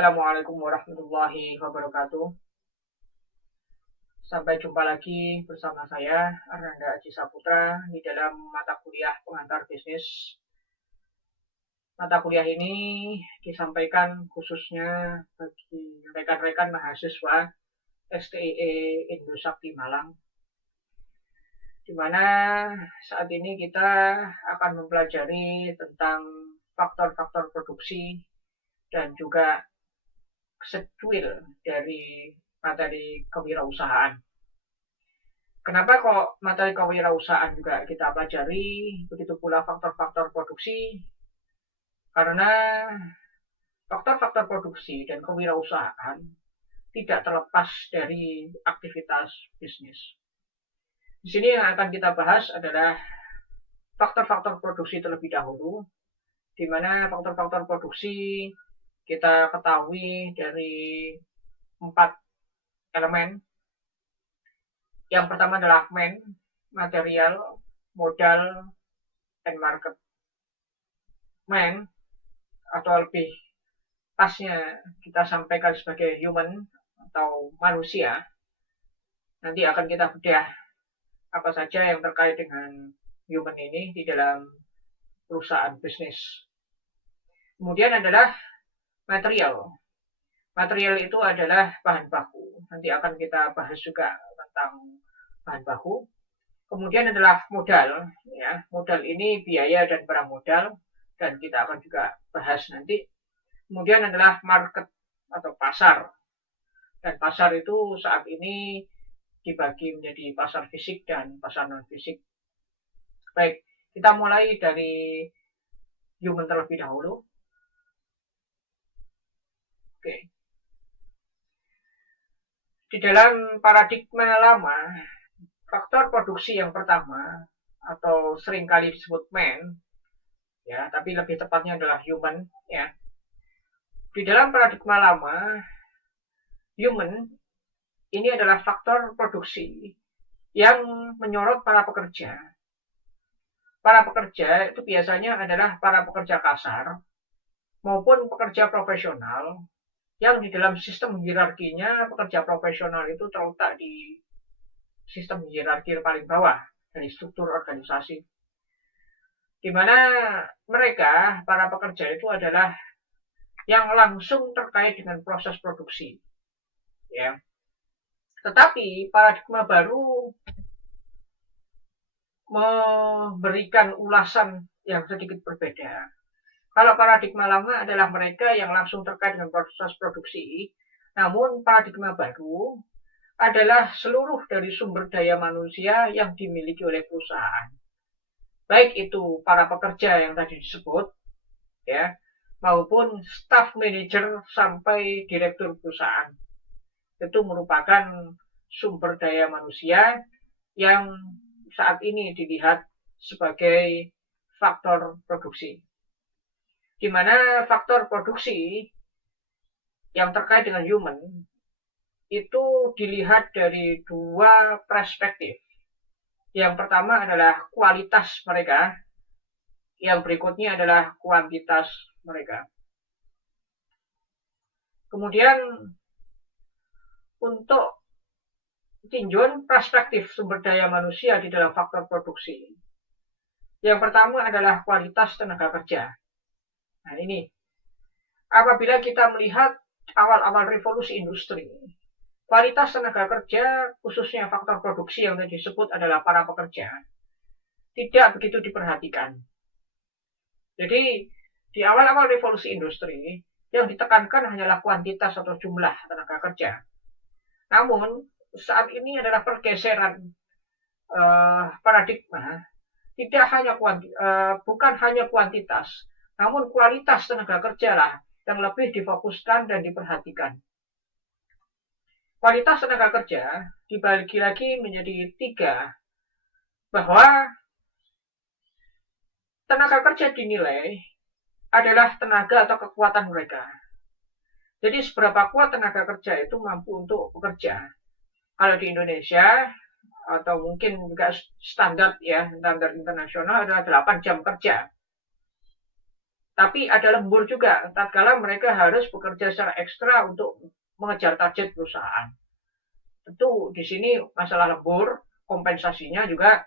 Assalamualaikum warahmatullahi wabarakatuh. Sampai jumpa lagi bersama saya, Arnanda Aji Saputra, di dalam mata kuliah pengantar bisnis. Mata kuliah ini disampaikan khususnya bagi rekan-rekan mahasiswa STIE Indosakti Malang, di mana saat ini kita akan mempelajari tentang faktor-faktor produksi dan juga secuil dari materi kewirausahaan. Kenapa kok materi kewirausahaan juga kita pelajari, begitu pula faktor-faktor produksi? Karena faktor-faktor produksi dan kewirausahaan tidak terlepas dari aktivitas bisnis. Di sini yang akan kita bahas adalah faktor-faktor produksi terlebih dahulu, di mana faktor-faktor produksi kita ketahui dari 4 elemen. Yang pertama adalah material, modal, and market. Atau lebih pasnya kita sampaikan sebagai human atau manusia. Nanti akan kita bedah apa saja yang terkait dengan human ini di dalam perusahaan bisnis. Kemudian adalah material. Material itu adalah bahan baku. Nanti akan kita bahas juga tentang bahan baku. Kemudian adalah modal. Ya, modal ini biaya dan barang modal, dan kita akan juga bahas nanti. Kemudian adalah market atau pasar. Dan pasar itu saat ini dibagi menjadi pasar fisik dan pasar non fisik. Baik, kita mulai dari human terlebih dahulu. Oke. Di dalam paradigma lama, faktor produksi yang pertama atau seringkali disebut man, ya, tapi lebih tepatnya adalah human, ya. Di dalam paradigma lama, human ini adalah faktor produksi yang menyorot para pekerja. Para pekerja itu biasanya adalah para pekerja kasar maupun pekerja profesional yang di dalam sistem hierarkinya pekerja profesional itu terletak di sistem hierarki paling bawah dari struktur organisasi, di mana mereka, para pekerja itu adalah yang langsung terkait dengan proses produksi. Ya. Tetapi paradigma baru memberikan ulasan yang sedikit berbeda. Kalau paradigma lama adalah mereka yang langsung terkait dengan proses produksi, namun paradigma baru adalah seluruh dari sumber daya manusia yang dimiliki oleh perusahaan. Baik itu para pekerja yang tadi disebut, ya, maupun staff manager sampai direktur perusahaan. Itu merupakan sumber daya manusia yang saat ini dilihat sebagai faktor produksi. Di mana faktor produksi yang terkait dengan human itu dilihat dari dua perspektif. Yang pertama adalah kualitas mereka, yang berikutnya adalah kuantitas mereka. Kemudian untuk tinjauan perspektif sumber daya manusia di dalam faktor produksi, yang pertama adalah kualitas tenaga kerja. Nah ini, apabila kita melihat awal-awal revolusi industri, kualitas tenaga kerja, khususnya faktor produksi yang tadi disebut adalah para pekerja, tidak begitu diperhatikan. Jadi, di awal-awal revolusi industri, yang ditekankan hanyalah kuantitas atau jumlah tenaga kerja. Namun, saat ini adalah pergeseran paradigma, tidak hanya bukan hanya kuantitas, namun kualitas tenaga kerja lah yang lebih difokuskan dan diperhatikan. Kualitas tenaga kerja dibagi lagi menjadi 3, bahwa tenaga kerja dinilai adalah tenaga atau kekuatan mereka. Jadi seberapa kuat tenaga kerja itu mampu untuk bekerja. Kalau di Indonesia atau mungkin juga standar ya, standar internasional adalah 8 jam kerja. Tapi ada lembur juga, tatkala mereka harus bekerja secara ekstra untuk mengejar target perusahaan. Tentu di sini masalah lembur, kompensasinya juga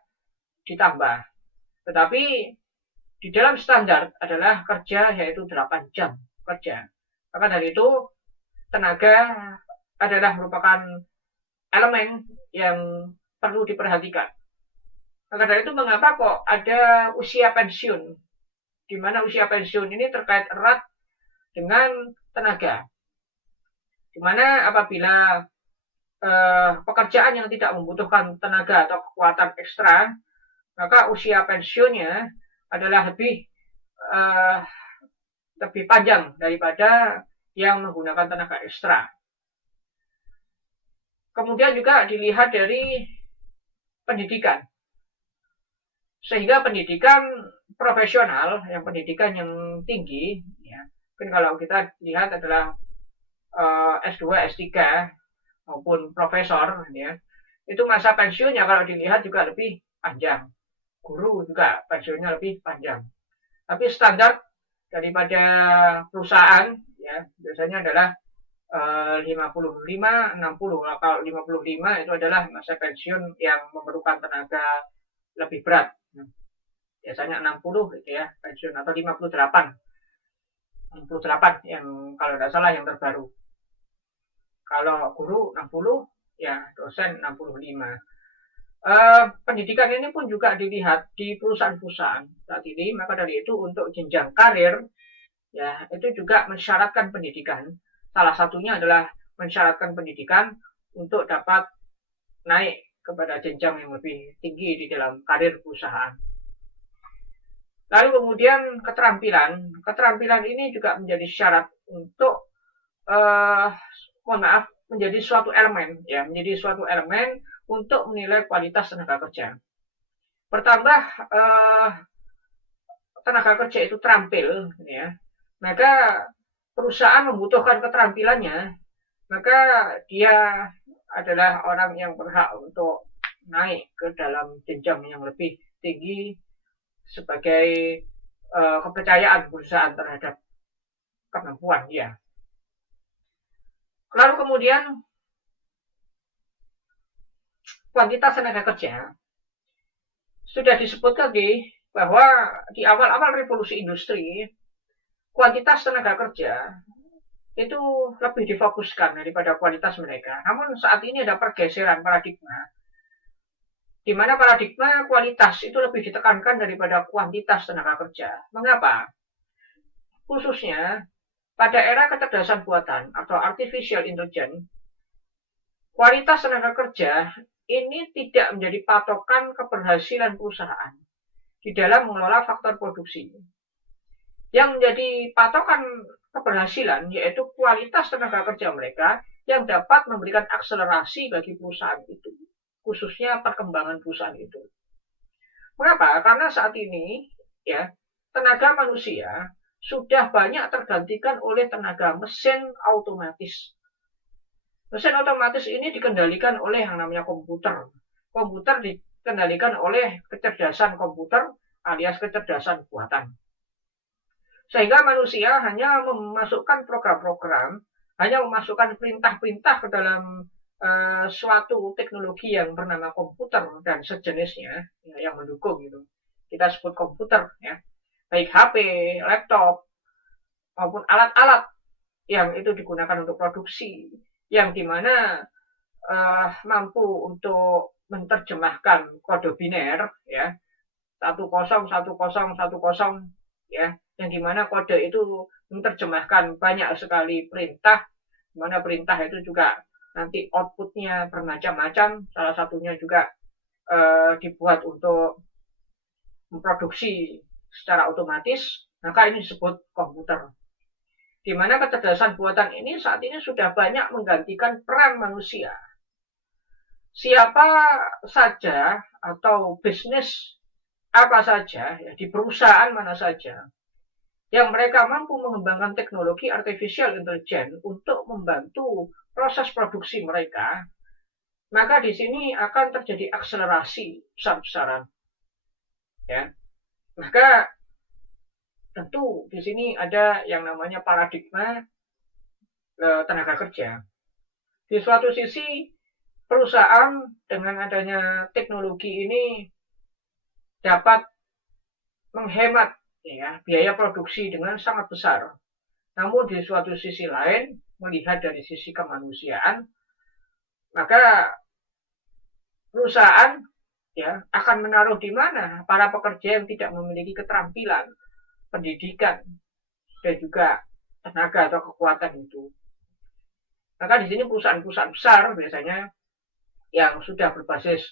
ditambah. Tetapi di dalam standar adalah kerja yaitu 8 jam kerja. Maka dari itu tenaga adalah merupakan elemen yang perlu diperhatikan. Maka dari itu mengapa kok ada usia pensiun, di mana usia pensiun ini terkait erat dengan tenaga. Di mana apabila pekerjaan yang tidak membutuhkan tenaga atau kekuatan ekstra, maka usia pensiunnya adalah lebih panjang daripada yang menggunakan tenaga ekstra. Kemudian juga dilihat dari pendidikan. Sehingga pendidikan profesional, yang pendidikan yang tinggi, ya, mungkin kalau kita lihat adalah S2, S3 maupun profesor, ya, itu masa pensiunnya kalau dilihat juga lebih panjang. Guru juga pensiunnya lebih panjang. Tapi standar daripada perusahaan, ya, biasanya adalah 55, 60. Kalau 55 itu adalah masa pensiun yang memerlukan tenaga lebih berat. Biasanya 60 gitu ya, pensiun, atau 58. 68 yang kalau tidak salah yang terbaru. Kalau guru 60, ya dosen 65. Pendidikan ini pun juga dilihat di perusahaan-perusahaan saat ini. Maka dari itu untuk jenjang karir, ya, itu juga mensyaratkan pendidikan. Salah satunya adalah mensyaratkan pendidikan untuk dapat naik kepada jenjang yang lebih tinggi di dalam karir perusahaan. Lalu kemudian keterampilan ini juga menjadi syarat untuk menjadi suatu elemen, ya, menjadi suatu elemen untuk menilai kualitas tenaga kerja. Bertambah tenaga kerja itu terampil, ya, maka perusahaan membutuhkan keterampilannya, maka dia adalah orang yang berhak untuk naik ke dalam jenjang yang lebih tinggi sebagai kepercayaan perusahaan terhadap kemampuan dia. Lalu kemudian kuantitas tenaga kerja sudah disebutkan bahwa di awal-awal revolusi industri, kuantitas tenaga kerja itu lebih difokuskan daripada kualitas mereka. Namun saat ini ada pergeseran paradigma, di mana paradigma kualitas itu lebih ditekankan daripada kuantitas tenaga kerja. Mengapa? Khususnya pada era kecerdasan buatan atau artificial intelligence, kualitas tenaga kerja ini tidak menjadi patokan keberhasilan perusahaan di dalam mengelola faktor produksi. Yang menjadi patokan keberhasilan yaitu kualitas tenaga kerja mereka yang dapat memberikan akselerasi bagi perusahaan itu, khususnya perkembangan perusahaan itu. Mengapa? Karena saat ini, ya, tenaga manusia sudah banyak tergantikan oleh tenaga mesin otomatis. Mesin otomatis ini dikendalikan oleh yang namanya komputer. Komputer dikendalikan oleh kecerdasan komputer alias kecerdasan buatan. Sehingga manusia hanya memasukkan program-program, hanya memasukkan perintah-perintah ke dalam suatu teknologi yang bernama komputer dan sejenisnya, ya, yang mendukung itu. Kita sebut komputer, ya. Baik HP, laptop, maupun alat-alat yang itu digunakan untuk produksi, yang dimana mampu untuk menerjemahkan kode biner, ya, 101010, ya, yang dimana kode itu menerjemahkan banyak sekali perintah, dimana perintah itu juga nanti outputnya bermacam-macam, salah satunya juga dibuat untuk memproduksi secara otomatis, maka ini disebut komputer. Di mana kecerdasan buatan ini saat ini sudah banyak menggantikan peran manusia. Siapa saja atau bisnis apa saja, ya, di perusahaan mana saja yang mereka mampu mengembangkan teknologi artificial intelligence untuk membantu proses produksi mereka, maka di sini akan terjadi akselerasi besar-besaran. Ya. Maka tentu di sini ada yang namanya paradigma tenaga kerja. Di suatu sisi, perusahaan dengan adanya teknologi ini dapat menghemat ya, biaya produksi dengan sangat besar. Namun di suatu sisi lain, melihat dari sisi kemanusiaan, maka perusahaan ya akan menaruh di mana para pekerja yang tidak memiliki keterampilan, pendidikan, dan juga tenaga atau kekuatan itu. Maka di sini perusahaan-perusahaan besar biasanya yang sudah berbasis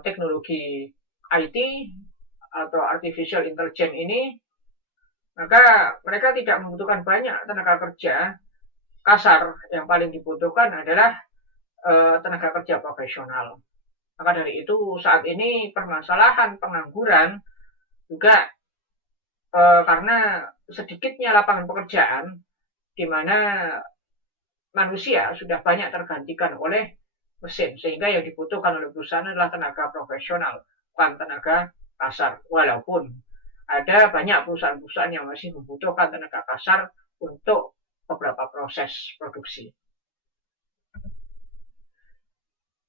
teknologi IT atau artificial intelligence ini, maka mereka tidak membutuhkan banyak tenaga kerja kasar. Yang paling dibutuhkan adalah tenaga kerja profesional. Maka dari itu saat ini permasalahan pengangguran juga karena sedikitnya lapangan pekerjaan di mana manusia sudah banyak tergantikan oleh mesin, sehingga yang dibutuhkan oleh perusahaan adalah tenaga profesional, bukan tenaga kasar. Walaupun ada banyak perusahaan-perusahaan yang masih membutuhkan tenaga kasar untuk beberapa proses produksi.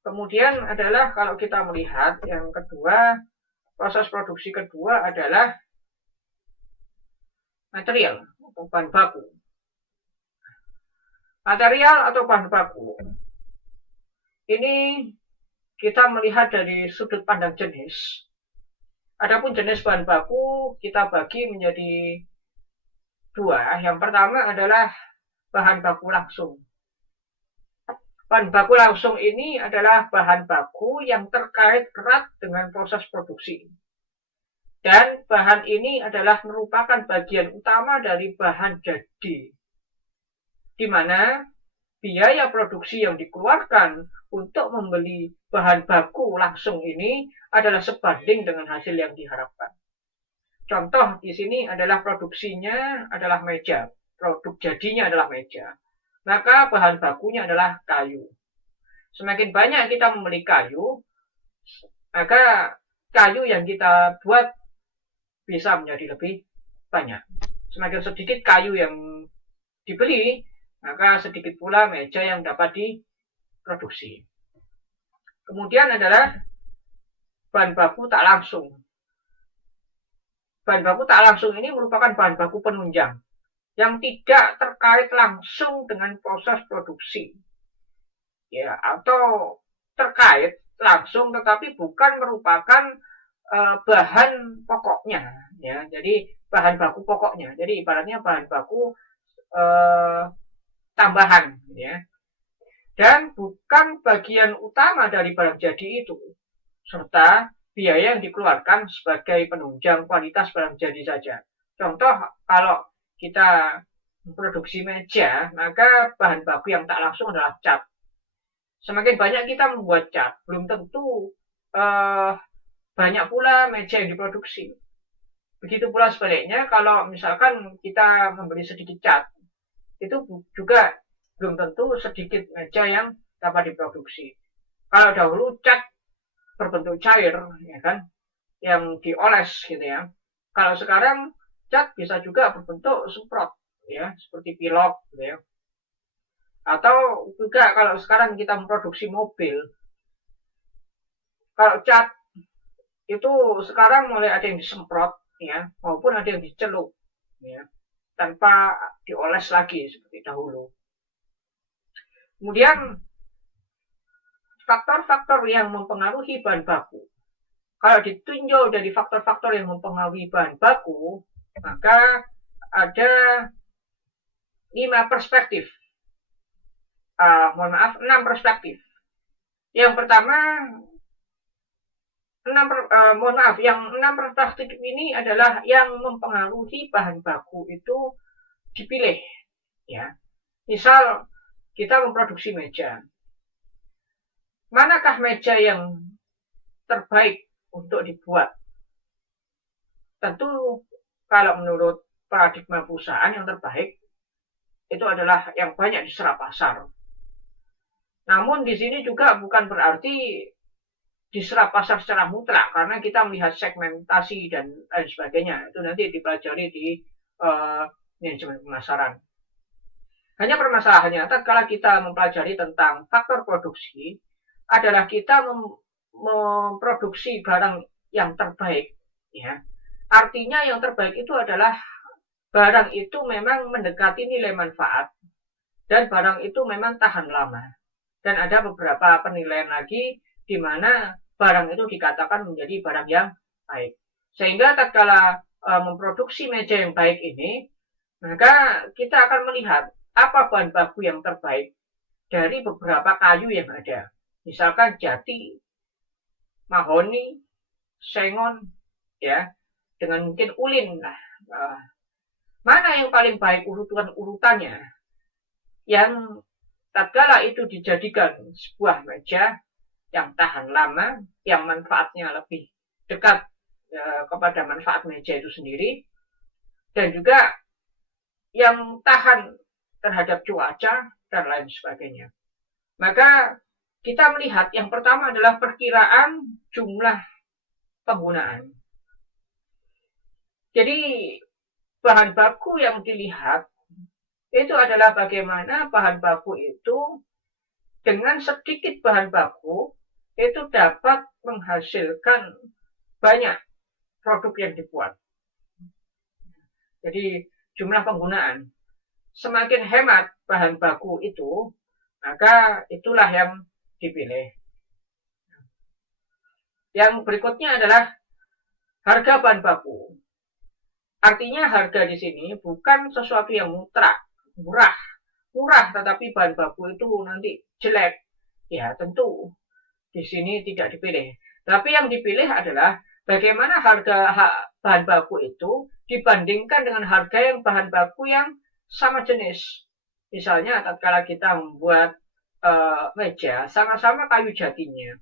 Kemudian adalah kalau kita melihat yang kedua, proses produksi kedua adalah material atau bahan baku. Material atau bahan baku ini kita melihat dari sudut pandang jenis. Adapun jenis bahan baku kita bagi menjadi dua. Yang pertama adalah bahan baku langsung. Bahan baku langsung ini adalah bahan baku yang terkait erat dengan proses produksi. Dan bahan ini adalah merupakan bagian utama dari bahan jadi, di mana biaya produksi yang dikeluarkan untuk membeli bahan baku langsung ini adalah sebanding dengan hasil yang diharapkan. Contoh di sini adalah produksinya adalah meja, produk jadinya adalah meja, maka bahan bakunya adalah kayu. Semakin banyak kita membeli kayu, maka kayu yang kita buat bisa menjadi lebih banyak. Semakin sedikit kayu yang dibeli, maka sedikit pula meja yang dapat diproduksi. Kemudian adalah bahan baku tak langsung. Bahan baku tak langsung ini merupakan bahan baku penunjang yang tidak terkait langsung dengan proses produksi. Ya, atau terkait langsung tetapi bukan merupakan bahan pokoknya, ya. Jadi bahan baku pokoknya. Jadi ibaratnya bahan baku tambahan, ya, dan bukan bagian utama dari barang jadi itu, serta biaya yang dikeluarkan sebagai penunjang kualitas barang jadi saja. Contoh, kalau kita memproduksi meja, maka bahan baku yang tak langsung adalah cat. Semakin banyak kita membuat cat, belum tentu banyak pula meja yang diproduksi. Begitu pula sebaliknya, kalau misalkan kita membeli sedikit cat, itu juga belum tentu sedikit meja yang dapat diproduksi. Kalau dahulu cat berbentuk cair, ya kan, yang dioles gitu ya. Kalau sekarang cat bisa juga berbentuk semprot, ya, seperti pilok, gitu ya. Atau juga kalau sekarang kita memproduksi mobil, kalau cat itu sekarang mulai ada yang disemprot, ya, maupun ada yang dicelup, ya, tanpa dioles lagi seperti dahulu. Kemudian faktor-faktor yang mempengaruhi bahan baku. Kalau ditinjau dari faktor-faktor yang mempengaruhi bahan baku, maka ada 5 perspektif. 6 perspektif. Yang pertama, 6 perspektif ini adalah yang mempengaruhi bahan baku itu dipilih, ya. Misal kita memproduksi meja, manakah meja yang terbaik untuk dibuat? Tentu kalau menurut paradigma perusahaan yang terbaik itu adalah yang banyak diserap pasar. Namun di sini juga bukan berarti diserap pasar secara mutlak, karena kita melihat segmentasi dan lain sebagainya. Itu nanti dipelajari di manajemen pemasaran. Hanya permasalahannya, tatkala kita mempelajari tentang faktor produksi, adalah kita memproduksi barang yang terbaik. Ya. Artinya yang terbaik itu adalah barang itu memang mendekati nilai manfaat dan barang itu memang tahan lama. Dan ada beberapa penilaian lagi di mana barang itu dikatakan menjadi barang yang baik. Sehingga tatkala memproduksi meja yang baik ini, maka kita akan melihat apa bahan baku yang terbaik dari beberapa kayu yang ada. Misalkan jati, mahoni, sengon, ya, dengan mungkin ulin. Nah, mana yang paling baik urutannya? Yang tatkala itu dijadikan sebuah meja yang tahan lama, yang manfaatnya lebih dekat kepada manfaat meja itu sendiri, dan juga yang tahan terhadap cuaca dan lain sebagainya. Maka kita melihat yang pertama adalah perkiraan jumlah penggunaan. Jadi bahan baku yang dilihat itu adalah bagaimana bahan baku itu dengan sedikit bahan baku itu dapat menghasilkan banyak produk yang dibuat. Jadi jumlah penggunaan. Semakin hemat bahan baku itu, maka itulah yang dipilih. Yang berikutnya adalah harga bahan baku. Artinya harga di sini bukan sesuatu yang murah, tetapi bahan baku itu nanti jelek. Ya tentu di sini tidak dipilih. Tapi yang dipilih adalah bagaimana harga bahan baku itu dibandingkan dengan harga yang bahan baku yang sama jenis. Misalnya tatkala kita membuat meja sama-sama kayu jatinya,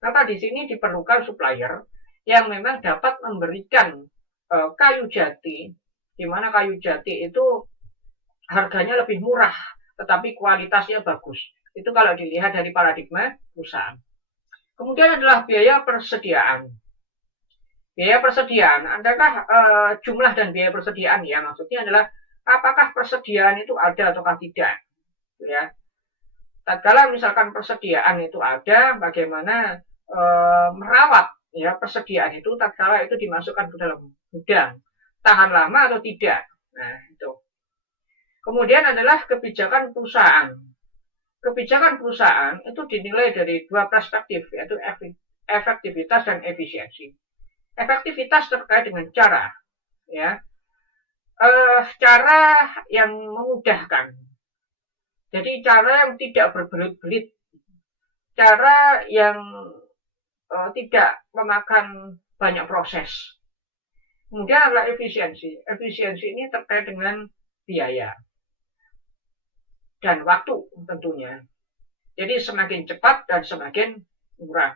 maka di sini diperlukan supplier yang memang dapat memberikan kayu jati, di mana kayu jati itu harganya lebih murah, tetapi kualitasnya bagus. Itu kalau dilihat dari paradigma perusahaan. Kemudian adalah biaya persediaan. Biaya persediaan, adakah jumlah dan biaya persediaan ya? Maksudnya adalah apakah persediaan itu ada ataukah tidak? Ya. Tatkala misalkan persediaan itu ada, bagaimana merawat ya persediaan itu tatkala itu dimasukkan ke dalam gudang, tahan lama atau tidak? Nah, itu. Kemudian adalah kebijakan perusahaan. Kebijakan perusahaan itu dinilai dari dua perspektif, yaitu efektivitas dan efisiensi. Efektivitas terkait dengan cara, ya, cara yang memudahkan. Jadi cara yang tidak berbelit-belit, cara yang tidak memakan banyak proses. Kemudian adalah efisiensi. Efisiensi ini terkait dengan biaya dan waktu tentunya. Jadi semakin cepat dan semakin murah.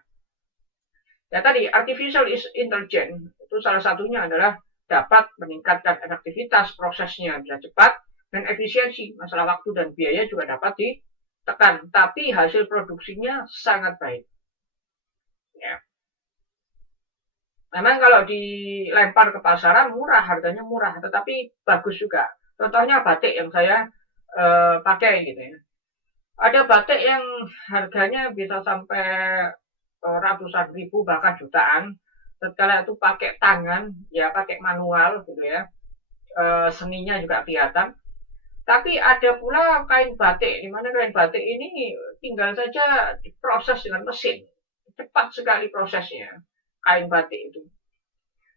Ya tadi artificial intelligence itu salah satunya adalah dapat meningkatkan efektivitas prosesnya bisa cepat dan efisiensi. Masalah waktu dan biaya juga dapat ditekan, tapi hasil produksinya sangat baik. Ya. Memang kalau dilempar ke pasaran murah, harganya murah, tetapi bagus juga. Contohnya batik yang saya pakai gitu ya. Ada batik yang harganya bisa sampai ratusan ribu bahkan jutaan. Setelah itu pakai tangan, ya pakai manual gitu ya. Seninya juga kelihatan. Tapi ada pula kain batik, di mana kain batik ini tinggal saja diproses dengan mesin. Cepat sekali prosesnya kain batik itu.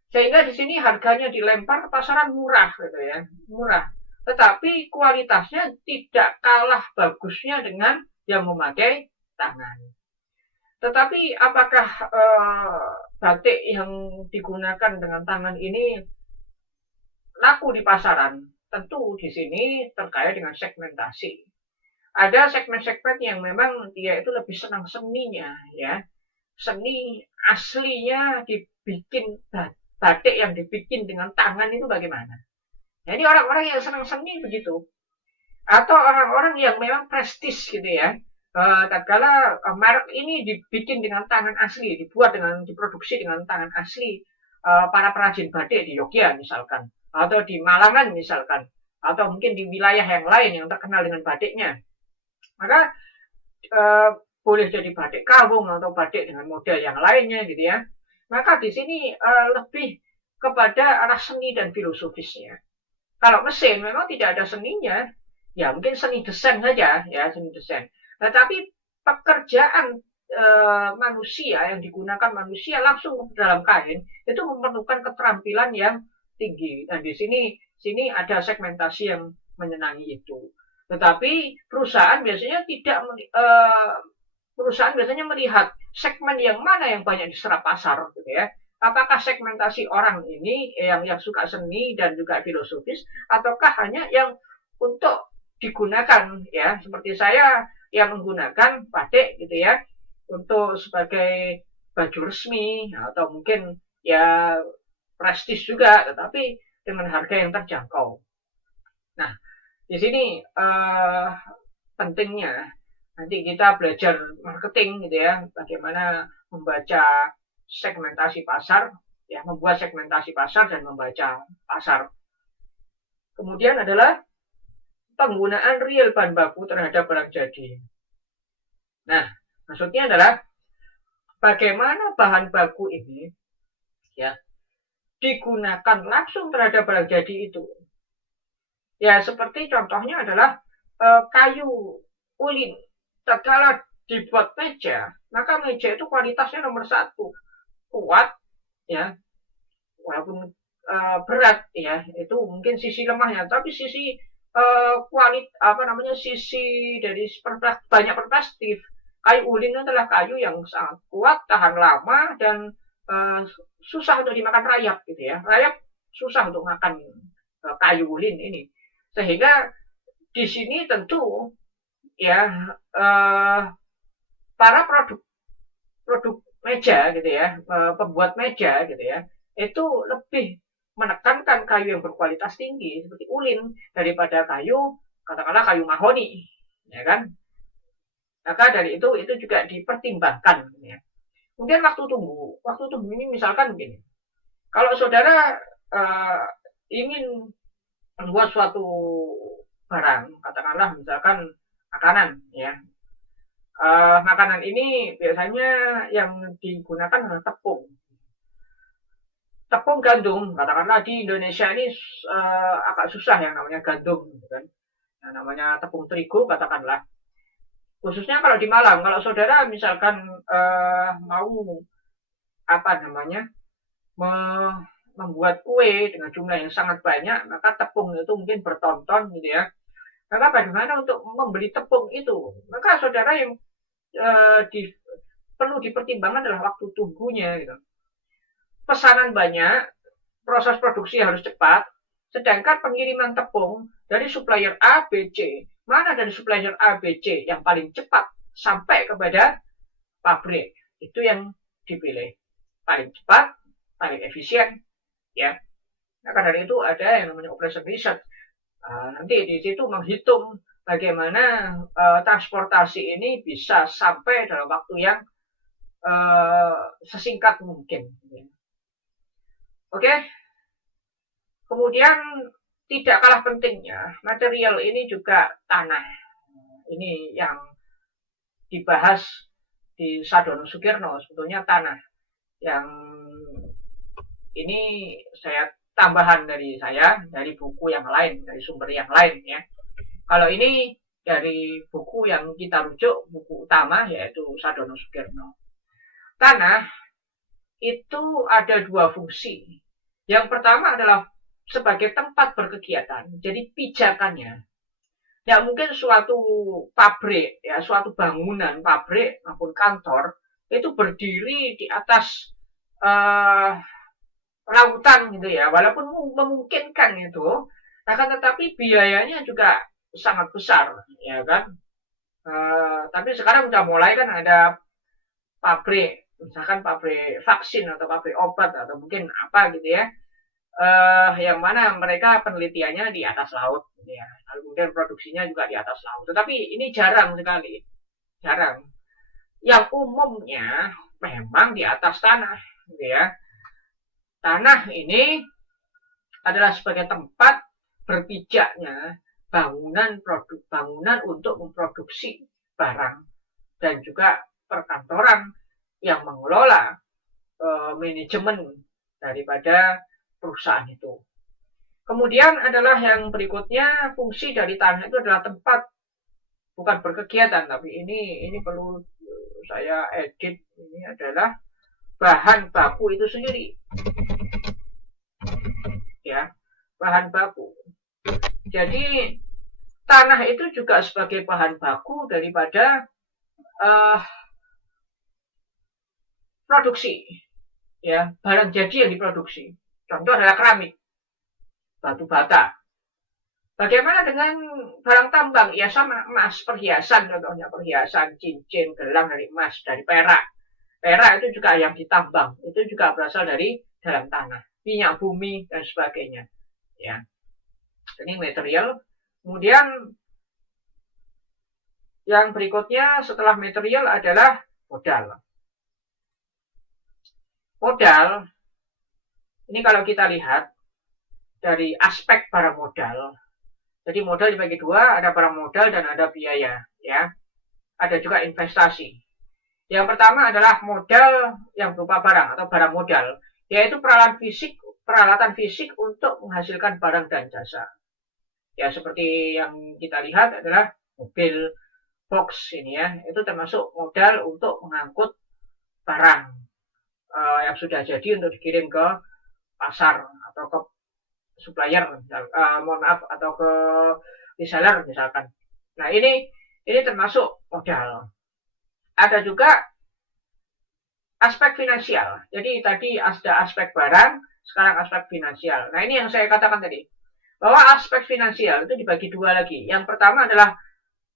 Sehingga di sini harganya dilempar ke pasaran murah gitu ya, murah. Tetapi kualitasnya tidak kalah bagusnya dengan yang memakai tangan. Tetapi apakah batik yang digunakan dengan tangan ini laku di pasaran? Tentu di sini terkait dengan segmentasi. Ada segmen-segmen yang memang dia itu lebih senang seninya, ya. Seni aslinya dibikin batik yang dibikin dengan tangan itu bagaimana? Jadi orang-orang yang senang seni begitu. Atau orang-orang yang memang prestis gitu ya. Tatkala merek ini dibikin dengan tangan asli, diproduksi dengan tangan asli, para perajin batik di Yogyakarta misalkan, atau di Malangan misalkan, atau mungkin di wilayah yang lain yang terkenal dengan batiknya. Maka boleh jadi batik kawung atau batik dengan model yang lainnya gitu ya. Maka di sini lebih kepada arah seni dan filosofisnya. Kalau mesin memang tidak ada seninya, ya mungkin seni desain saja ya, seni desain. Tetapi pekerjaan manusia yang digunakan manusia langsung ke dalam kain itu memerlukan keterampilan yang tinggi. Dan di sini ada segmentasi yang menyenangi itu. Tetapi perusahaan biasanya tidak perusahaan biasanya melihat segmen yang mana yang banyak diserap pasar gitu ya. Apakah segmentasi orang ini yang suka seni dan juga filosofis, ataukah hanya yang untuk digunakan ya, seperti saya yang menggunakan batik gitu ya untuk sebagai baju resmi atau mungkin ya prestis juga, tetapi dengan harga yang terjangkau. Nah, di sini pentingnya nanti kita belajar marketing gitu ya, bagaimana membaca segmentasi pasar, ya membuat segmentasi pasar dan membaca pasar. Kemudian adalah penggunaan real bahan baku terhadap barang jadi. Nah, maksudnya adalah bagaimana bahan baku ini ya digunakan langsung terhadap barang jadi itu. Ya seperti contohnya adalah kayu ulin. Tatkala dibuat meja, maka meja itu kualitasnya nomor 1, kuat ya, walaupun berat ya, itu mungkin sisi lemahnya, tapi sisi sisi dari banyak perspektif. Kayu ulin adalah kayu yang sangat kuat, tahan lama, dan susah untuk dimakan rayap gitu ya. Rayap susah untuk makan kayu ulin ini, sehingga di sini tentu ya para produk meja gitu ya, pembuat meja gitu ya, itu lebih menekankan kayu yang berkualitas tinggi seperti ulin daripada kayu katakanlah kayu mahoni, ya kan? Maka dari itu juga dipertimbangkan gitu ya. Kemudian waktu tunggu ini misalkan begini, kalau saudara ingin membuat suatu barang, katakanlah misalkan makanan ya, makanan ini biasanya yang digunakan adalah tepung gandum. Katakanlah di Indonesia ini agak susah yang namanya gandum gitu kan, yang namanya tepung terigu katakanlah, khususnya kalau di Malang. Kalau saudara misalkan mau membuat kue dengan jumlah yang sangat banyak, maka tepung itu mungkin berton-ton gitu ya. Maka bagaimana untuk membeli tepung itu? Maka saudara yang perlu dipertimbangkan adalah waktu tunggunya gitu. Pesanan banyak, proses produksi harus cepat, sedangkan pengiriman tepung dari supplier A, B, C, mana dari supplier A, B, C yang paling cepat sampai kepada pabrik, itu yang dipilih. Paling cepat, paling efisien, ya. Maka dari itu ada yang namanya operation research. Nanti di situ menghitung bagaimana transportasi ini bisa sampai dalam waktu yang sesingkat mungkin. Oke. Kemudian tidak kalah pentingnya, material ini juga tanah. Ini yang dibahas di Sadono Sukirno, sebetulnya tanah. Yang ini saya tambahan dari buku yang lain, dari sumber yang lain ya. Kalau ini dari buku yang kita rujuk, buku utama yaitu Sadono Sukirno. Tanah itu ada 2 fungsi. Yang pertama adalah sebagai tempat berkegiatan, jadi pijakannya. Ya mungkin suatu pabrik, ya suatu bangunan pabrik maupun kantor itu berdiri di atas lautan gitu ya, walaupun memungkinkan itu, akan tetapi biayanya juga sangat besar, ya kan? Tapi sekarang udah mulai kan ada pabrik, misalkan pabrik vaksin atau pabrik obat atau mungkin apa gitu ya, yang mana mereka penelitiannya di atas laut, gitu ya. Lalu kemudian produksinya juga di atas laut. Tetapi ini jarang sekali, jarang. Yang umumnya memang di atas tanah, gitu ya. tanah ini adalah sebagai tempat berpijaknya bangunan untuk memproduksi barang dan juga perkantoran yang mengelola manajemen daripada perusahaan itu. Kemudian adalah yang berikutnya, fungsi dari tanah itu adalah tempat, bukan berkegiatan, tapi ini perlu saya edit. Ini adalah bahan baku itu sendiri, ya, bahan baku. Jadi tanah itu juga sebagai bahan baku daripada produksi, ya, barang jadi yang diproduksi. Contoh adalah keramik, batu bata. Bagaimana dengan barang tambang? Ya sama, emas, perhiasan, contohnya perhiasan, cincin, gelang dari emas, dari perak. Perak itu juga yang ditambang, itu juga berasal dari dalam tanah, minyak bumi dan sebagainya. Ya, ini material. Kemudian yang berikutnya setelah material adalah modal. Modal, ini kalau kita lihat dari aspek barang modal. Jadi modal dibagi dua, ada barang modal dan ada biaya, ya. Ada juga investasi. Yang pertama adalah modal yang berupa barang atau barang modal, yaitu peralatan fisik untuk menghasilkan barang dan jasa. Ya, seperti yang kita lihat adalah mobil box ini, ya, itu termasuk modal untuk mengangkut barang yang sudah jadi untuk dikirim ke pasar atau ke supplier, atau ke reseller misalkan. Nah, ini termasuk modal. Ada juga aspek finansial. Jadi tadi ada aspek barang, sekarang aspek finansial. Nah, ini yang saya katakan tadi, bahwa aspek finansial itu dibagi dua lagi. Yang pertama adalah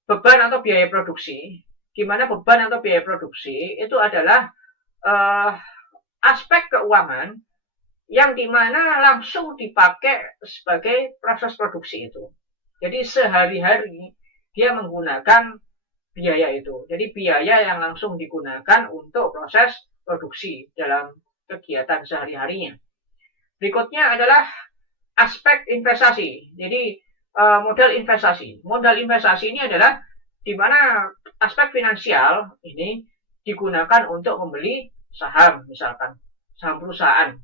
beban atau biaya produksi. Gimana beban atau biaya produksi itu adalah aspek keuangan yang dimana langsung dipakai sebagai proses produksi itu. Jadi sehari-hari dia menggunakan biaya itu. Jadi biaya yang langsung digunakan untuk proses produksi dalam kegiatan sehari-harinya. Berikutnya adalah aspek investasi. Jadi modal investasi. Modal investasi ini adalah di mana aspek finansial ini digunakan untuk membeli saham, misalkan saham perusahaan.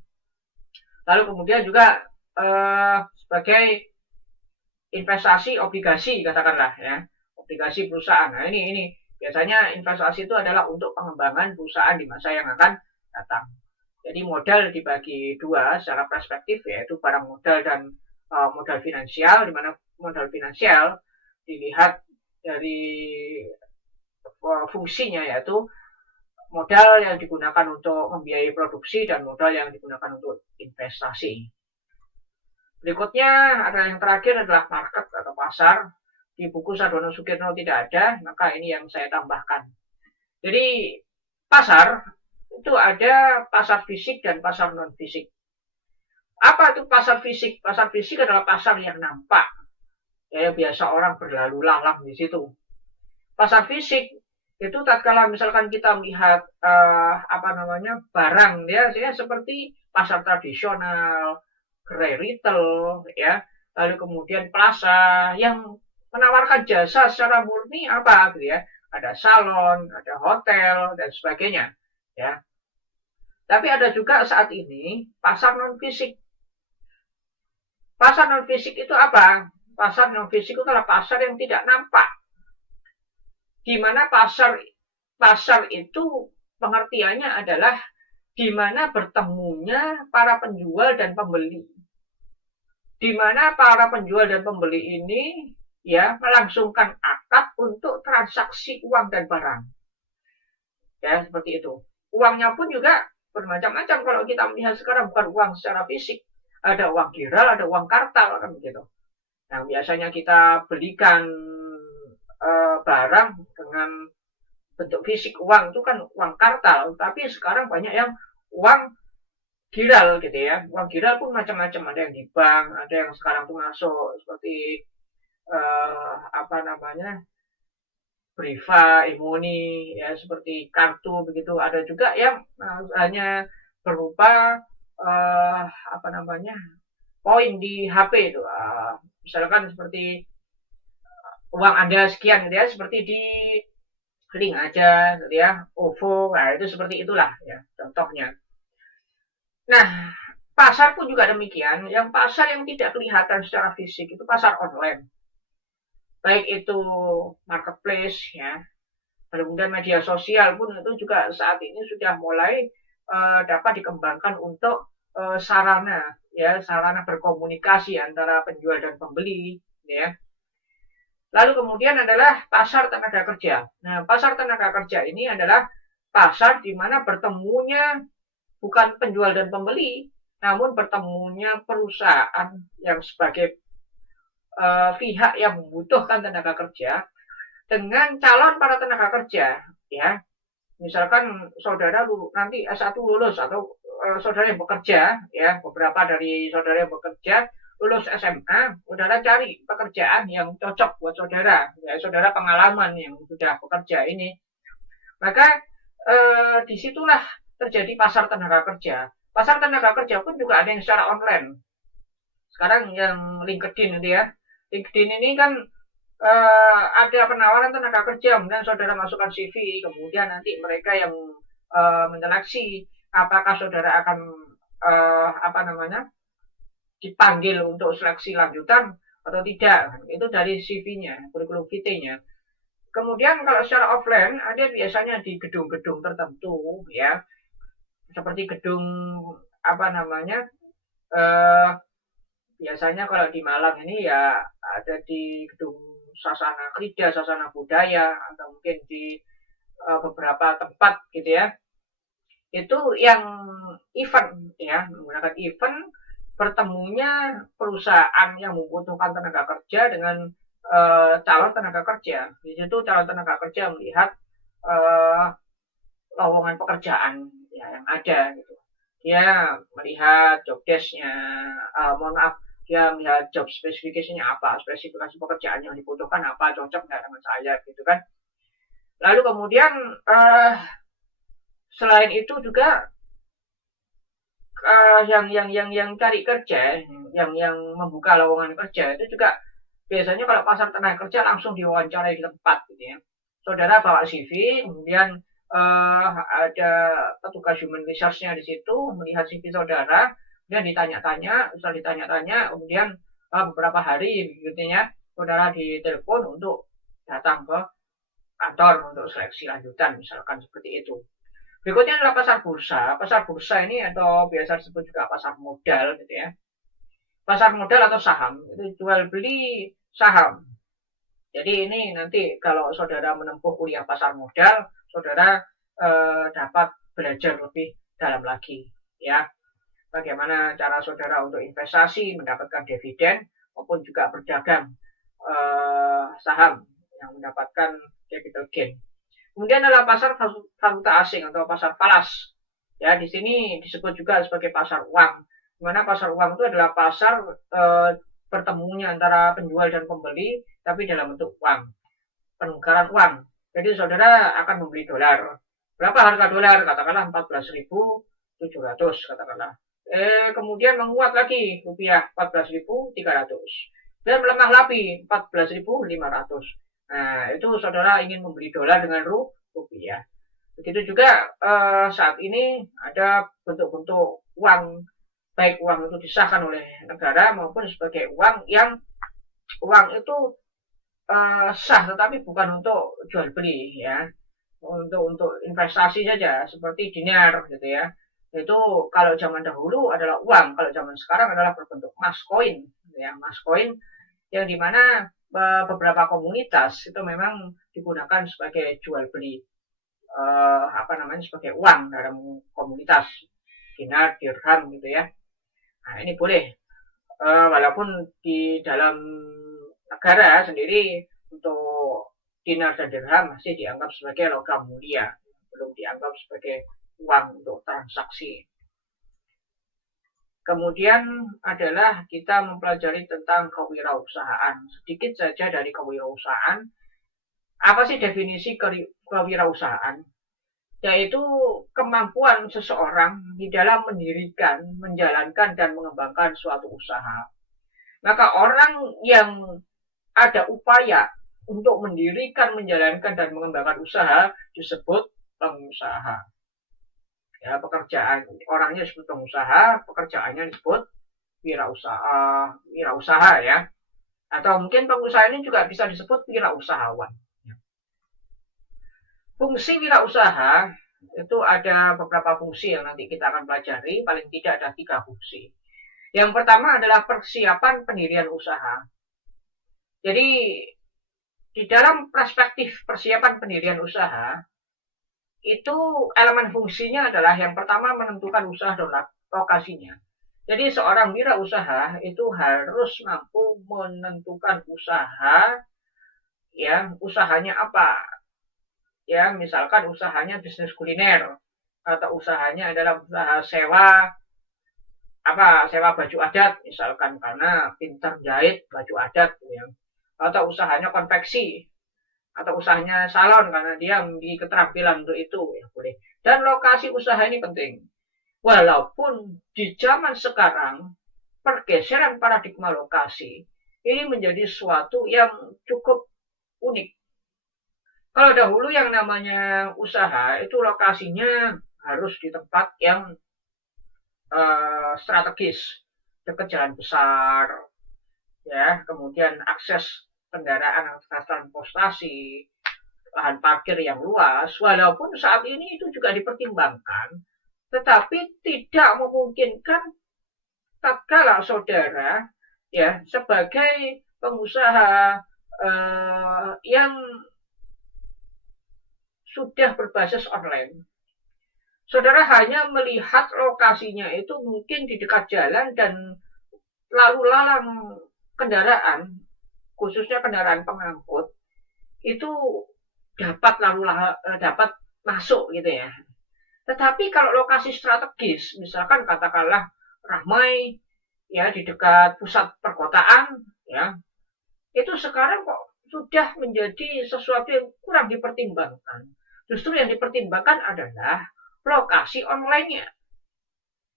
Lalu kemudian juga sebagai investasi obligasi, katakanlah, ya, obligasi perusahaan. Nah, ini biasanya investasi itu adalah untuk pengembangan perusahaan di masa yang akan datang. Jadi modal dibagi dua secara perspektif, yaitu barang modal dan modal finansial, di mana modal finansial dilihat dari fungsinya, yaitu modal yang digunakan untuk membiayai produksi dan modal yang digunakan untuk investasi. Berikutnya ada yang terakhir adalah market atau pasar. Di buku Sardono Sukirno tidak ada, maka ini yang saya tambahkan. Jadi pasar itu ada pasar fisik dan pasar non fisik. Apa itu pasar fisik? Pasar fisik adalah pasar yang nampak, ya, biasa orang berlalu lalang di situ. Pasar fisik itu tatkala misalkan kita melihat barang, ya seperti pasar tradisional, gerai retail, ya, lalu kemudian plaza yang menawarkan jasa secara murni apa gitu, ya, ada salon, ada hotel dan sebagainya, ya. Tapi ada juga saat ini pasar non fisik. Pasar non fisik itu apa? Pasar non fisik itu adalah pasar yang tidak nampak, di mana pasar itu pengertiannya adalah di mana bertemunya para penjual dan pembeli. Di mana para penjual dan pembeli ini, ya, melangsungkan akad untuk transaksi uang dan barang. Ya, seperti itu. Uangnya pun juga bermacam-macam. Kalau kita melihat sekarang bukan uang secara fisik, ada uang giral, ada uang kartal, kan begitu. Yang biasanya kita belikan barang dengan bentuk fisik uang itu kan uang kartal, tapi sekarang banyak yang uang giral gitu, ya. Uang giral pun macam-macam, ada yang di bank, ada yang sekarang tuh masuk seperti Briva, Imoni, ya, seperti kartu begitu. Ada juga yang hanya berupa apa namanya, poin di HP itu. Misalkan seperti uang Anda sekian gitu ya, seperti di link aja gitu ya, OVO, nah itu seperti itulah ya contohnya. Nah, pasar pun juga demikian. Yang pasar yang tidak kelihatan secara fisik itu pasar online. Baik itu marketplace ya, kemudian media sosial pun itu juga saat ini sudah mulai dapat dikembangkan untuk sarana ya, sarana berkomunikasi antara penjual dan pembeli ya. Lalu kemudian adalah pasar tenaga kerja. Nah, pasar tenaga kerja ini adalah pasar di mana bertemunya bukan penjual dan pembeli, namun bertemunya perusahaan yang sebagai pihak yang membutuhkan tenaga kerja dengan calon para tenaga kerja, ya. Misalkan saudara nanti S1 lulus atau saudara yang bekerja, ya, beberapa dari saudara yang bekerja lulus SMA, saudara cari pekerjaan yang cocok buat saudara, ya, saudara pengalaman yang sudah bekerja ini, maka disitulah terjadi pasar tenaga kerja. Pasar tenaga kerja pun juga ada yang secara online. Sekarang yang LinkedIn itu ya, LinkedIn ini kan ada penawaran tenaga kerja, kemudian saudara masukkan CV, kemudian nanti mereka yang menyeleksi apakah saudara akan apa namanya dipanggil untuk seleksi lanjutan atau tidak. Itu dari CV-nya, kurikulum vitae-nya. Kemudian kalau secara offline ada biasanya di gedung-gedung tertentu ya, seperti gedung apa namanya biasanya kalau di Malang ini ya ada di gedung Sasana Krida, Sasana Budaya, atau mungkin di beberapa tempat gitu ya. Itu yang event ya, menggunakan event bertemunya perusahaan yang membutuhkan tenaga kerja dengan calon tenaga kerja. Di situ calon tenaga kerja melihat lowongan pekerjaan ya, yang ada gitu. Dia melihat job desk-nya, mohon maaf, dia melihat job spesifikasinya apa, spesifikasi pekerjaan yang dibutuhkan apa, cocok nggak dengan saya gitu kan. Lalu kemudian selain itu juga yang cari kerja, yang membuka lowongan kerja itu juga biasanya kalau pasar tenaga kerja langsung diwawancarai di tempat gitu ya. Saudara bawa CV, kemudian ada petugas human resource-nya di situ melihat CV saudara, kemudian ditanya-tanya, setelah ditanya-tanya, kemudian beberapa hari gitu ya, saudara ditelepon untuk datang ke kantor untuk seleksi lanjutan, misalkan seperti itu. Berikutnya adalah pasar bursa. Pasar bursa ini atau biasa disebut juga pasar modal gitu ya. Pasar modal atau saham itu jual beli saham. Jadi ini nanti kalau saudara menempuh kuliah pasar modal, saudara dapat belajar lebih dalam lagi ya. Bagaimana cara saudara untuk investasi, mendapatkan dividen maupun juga berdagang saham yang mendapatkan capital gain. Kemudian adalah pasar valuta asing atau pasar falas. Ya, di sini disebut juga sebagai pasar uang. Di mana pasar uang itu adalah pasar bertemunya antara penjual dan pembeli, tapi dalam bentuk uang, penukaran uang. Jadi saudara akan membeli dolar. Berapa harga dolar? Katakanlah 14.700 katakanlah. Kemudian menguat lagi rupiah 14.300. Dan melemah lagi 14.500. Nah, itu saudara ingin membeli dolar dengan rupiah. Begitu juga saat ini ada bentuk-bentuk uang, baik uang itu disahkan oleh negara maupun sebagai uang yang uang itu sah tetapi bukan untuk jual beli ya, untuk investasi saja seperti dinar gitu ya. Itu kalau zaman dahulu adalah uang, kalau zaman sekarang adalah berbentuk mas koin ya, mas koin yang dimana beberapa komunitas itu memang digunakan sebagai jual beli apa namanya sebagai uang dalam komunitas dinar dirham gitu ya. Nah ini boleh walaupun di dalam negara sendiri untuk dinar dan dirham masih dianggap sebagai logam mulia, belum dianggap sebagai uang untuk transaksi. Kemudian adalah kita mempelajari tentang kewirausahaan. Sedikit saja dari kewirausahaan. Apa sih definisi kewirausahaan? yaitu kemampuan seseorang di dalam mendirikan, menjalankan, dan mengembangkan suatu usaha. Maka orang yang ada upaya untuk mendirikan, menjalankan, dan mengembangkan usaha disebut pengusaha. Ya, pekerjaan orangnya disebut pengusaha, pekerjaannya disebut wirausaha ya. Atau mungkin pengusaha ini juga bisa disebut wirausahawan. Fungsi wirausaha itu ada beberapa fungsi yang nanti kita akan pelajari, paling tidak ada 3 fungsi. Yang pertama adalah persiapan pendirian usaha. Jadi di dalam perspektif persiapan pendirian usaha, itu elemen fungsinya adalah yang pertama menentukan usaha dan lokasinya. Jadi seorang wirausaha itu harus mampu menentukan usaha, ya usahanya apa. Ya misalkan usahanya bisnis kuliner atau usahanya adalah usaha sewa baju adat misalkan karena pintar jahit baju adat ya. Atau usahanya konveksi atau usahanya salon karena dia memiliki keterampilan untuk itu ya boleh. Dan lokasi usaha ini penting. Walaupun di zaman sekarang pergeseran paradigma lokasi ini menjadi suatu yang cukup unik. Kalau dahulu yang namanya usaha itu lokasinya harus di tempat yang strategis, dekat jalan besar, ya, kemudian akses kendaraan, akses transportasi, lahan parkir yang luas. Walaupun saat ini itu juga dipertimbangkan, tetapi tidak memungkinkan tatkala saudara ya sebagai pengusaha yang sudah berbasis online. Saudara hanya melihat lokasinya itu mungkin di dekat jalan dan lalu lalang kendaraan, khususnya kendaraan pengangkut, itu dapat masuk gitu ya. Tetapi kalau lokasi strategis, misalkan katakanlah ramai ya di dekat pusat perkotaan ya, itu sekarang kok sudah menjadi sesuatu yang kurang dipertimbangkan. Justru yang dipertimbangkan adalah lokasi online-nya.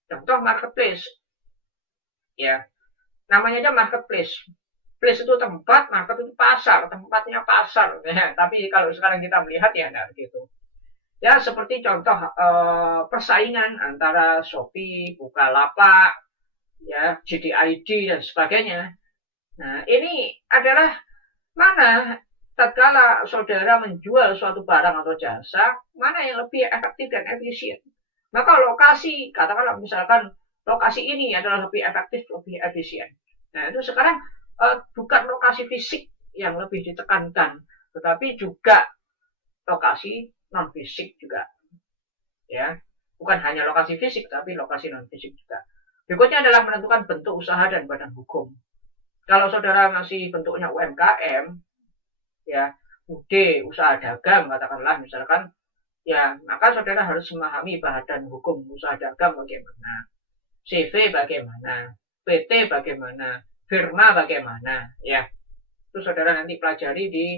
Contoh marketplace. Ya, namanya aja marketplace. Place itu tempat, market itu pasar, tempatnya pasar. Ya, tapi kalau sekarang kita melihat ya enggak gitu. Ya, seperti contoh persaingan antara Shopee, Bukalapak, ya, JDID dan sebagainya. Nah, ini adalah mana tatkala saudara menjual suatu barang atau jasa, mana yang lebih efektif dan efisien. Maka lokasi, katakanlah misalkan lokasi ini adalah lebih efektif, lebih efisien. Nah, itu sekarang bukan lokasi fisik yang lebih ditekankan, tetapi juga lokasi non fisik juga. Ya, bukan hanya lokasi fisik, tapi lokasi non fisik juga. Berikutnya adalah menentukan bentuk usaha dan badan hukum. Kalau saudara masih bentuknya UMKM, ya UD usaha dagang katakanlah misalkan ya maka saudara harus memahami badan hukum usaha dagang bagaimana, CV bagaimana, PT bagaimana, firma bagaimana ya itu saudara nanti pelajari di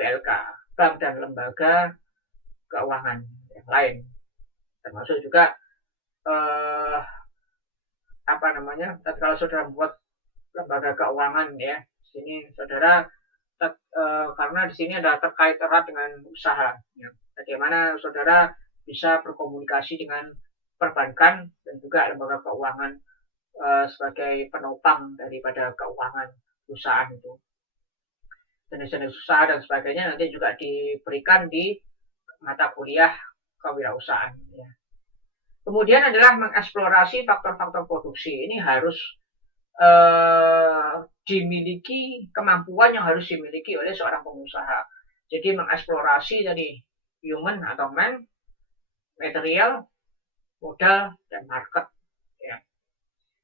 BLK bank dan lembaga keuangan yang lain termasuk juga apa namanya kalau saudara membuat lembaga keuangan ya sini saudara karena di sini ada terkait erat dengan usaha. Ya. Bagaimana saudara bisa berkomunikasi dengan perbankan dan juga lembaga keuangan sebagai penopang daripada keuangan perusahaan itu. Jenis-jenis usaha dan sebagainya nanti juga diberikan di mata kuliah kewirausahaan. Ya. Kemudian adalah mengeksplorasi faktor-faktor produksi. Ini harus dimiliki kemampuan yang harus dimiliki oleh seorang pengusaha. Jadi mengeksplorasi dari human atau man, material, modal, dan market. Ya.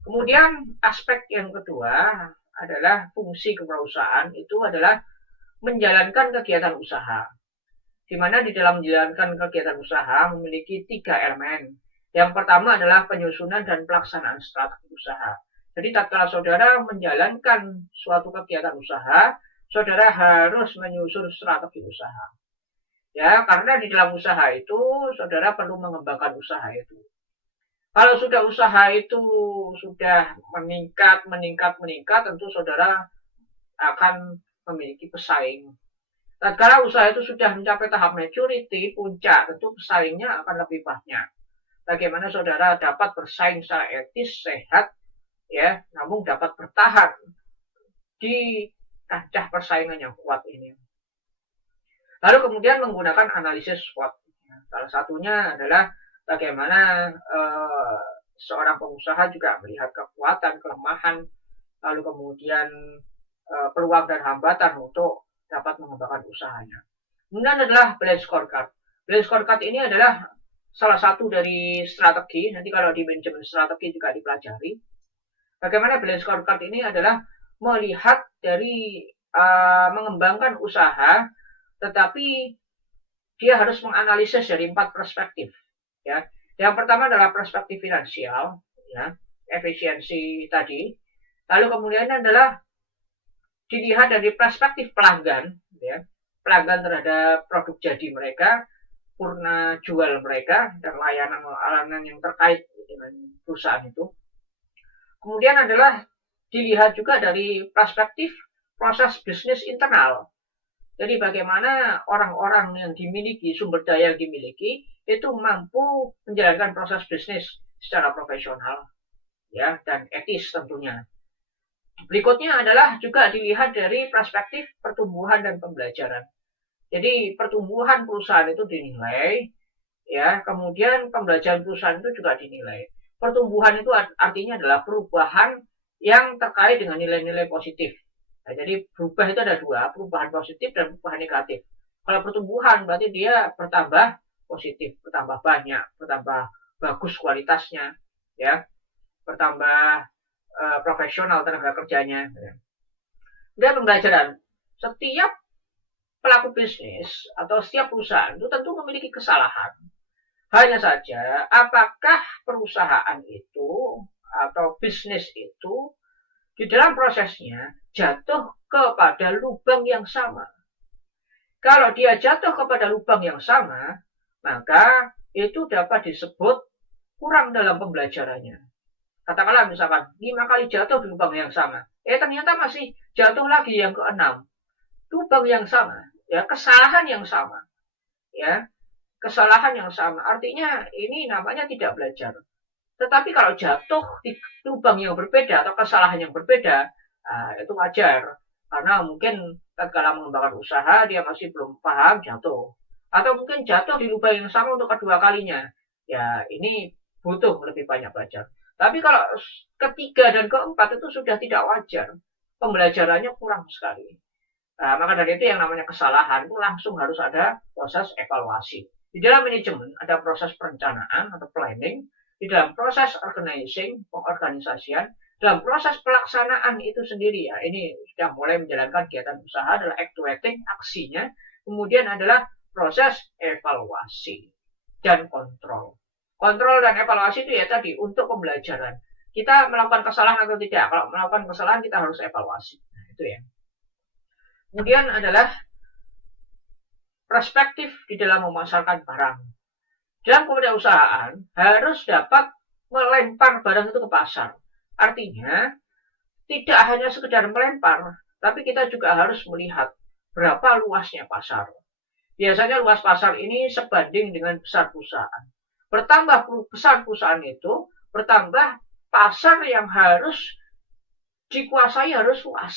Kemudian aspek yang kedua adalah fungsi kewirausahaan itu adalah menjalankan kegiatan usaha. Di mana di dalam menjalankan kegiatan usaha memiliki 3 elemen. Yang pertama adalah penyusunan dan pelaksanaan strategi usaha. Jadi tatkala saudara menjalankan suatu kegiatan usaha, saudara harus menyusun strategi usaha. Ya, karena di dalam usaha itu saudara perlu mengembangkan usaha itu. Kalau sudah usaha itu sudah meningkat, tentu saudara akan memiliki pesaing. Tatkala usaha itu sudah mencapai tahap maturity, puncak, tentu pesaingnya akan lebih banyak. Bagaimana saudara dapat bersaing secara etis, sehat, ya, namun dapat bertahan di kancah persaingan yang kuat ini. Lalu kemudian menggunakan analisis SWOT. Salah satunya adalah bagaimana seorang pengusaha juga melihat kekuatan, kelemahan, lalu kemudian peluang dan hambatan untuk dapat mengembangkan usahanya. Kemudian adalah balance scorecard. Balance scorecard ini adalah salah satu dari strategi, nanti kalau di manajemen strategi juga dipelajari. Bagaimana balance scorecard ini adalah melihat dari mengembangkan usaha, tetapi dia harus menganalisis dari 4 perspektif. Ya, yang pertama adalah perspektif finansial, ya, efisiensi tadi. Lalu kemudian adalah dilihat dari perspektif pelanggan, ya, pelanggan terhadap produk jadi mereka, purna jual mereka, dan layanan-layanan yang terkait dengan perusahaan itu. Kemudian adalah dilihat juga dari perspektif proses bisnis internal. Jadi bagaimana orang-orang yang dimiliki, sumber daya yang dimiliki, itu mampu menjalankan proses bisnis secara profesional, ya, dan etis tentunya. Berikutnya adalah juga dilihat dari perspektif pertumbuhan dan pembelajaran. Jadi pertumbuhan perusahaan itu dinilai, ya, kemudian pembelajaran perusahaan itu juga dinilai. Pertumbuhan itu artinya adalah perubahan yang terkait dengan nilai-nilai positif. Nah, jadi berubah itu ada dua, perubahan positif dan perubahan negatif. Kalau pertumbuhan berarti dia bertambah positif, bertambah banyak, bertambah bagus kualitasnya, ya, bertambah profesional tenaga kerjanya. Dan pembelajaran, setiap pelaku bisnis atau setiap perusahaan itu tentu memiliki kesalahan. Hanya saja, apakah perusahaan itu atau bisnis itu di dalam prosesnya jatuh kepada lubang yang sama. Kalau dia jatuh kepada lubang yang sama, maka itu dapat disebut kurang dalam pembelajarannya. Katakanlah misalkan 5 kali jatuh di lubang yang sama, ternyata masih jatuh lagi yang ke-6. Lubang yang sama, ya, kesalahan yang sama, ya, kesalahan yang sama. Artinya ini namanya tidak belajar. Tetapi kalau jatuh di lubang yang berbeda atau kesalahan yang berbeda, itu wajar. Karena mungkin kalau mengembangkan usaha dia masih belum paham jatuh. Atau mungkin jatuh di lubang yang sama untuk kedua kalinya. Ya ini butuh lebih banyak belajar. Tapi kalau ketiga dan keempat itu sudah tidak wajar. Pembelajarannya kurang sekali. Maka dari itu yang namanya kesalahan itu langsung harus ada proses evaluasi. Di dalam manajemen ada proses perencanaan atau planning, di dalam proses organizing, pengorganisasian, dalam proses pelaksanaan itu sendiri, ya, ini sudah mulai menjalankan kegiatan usaha adalah actuating, aksinya, kemudian adalah proses evaluasi dan kontrol. Kontrol dan evaluasi itu ya tadi untuk pembelajaran. Kita melakukan kesalahan atau tidak? Kalau melakukan kesalahan kita harus evaluasi. Nah, itu ya. Kemudian adalah perspektif di dalam memasarkan barang. Dalam kewirausahaan harus dapat melempar barang itu ke pasar. Artinya tidak hanya sekedar melempar, tapi kita juga harus melihat berapa luasnya pasar. Biasanya luas pasar ini sebanding dengan besar perusahaan. Bertambah besar perusahaan itu, bertambah pasar yang harus dikuasai harus luas.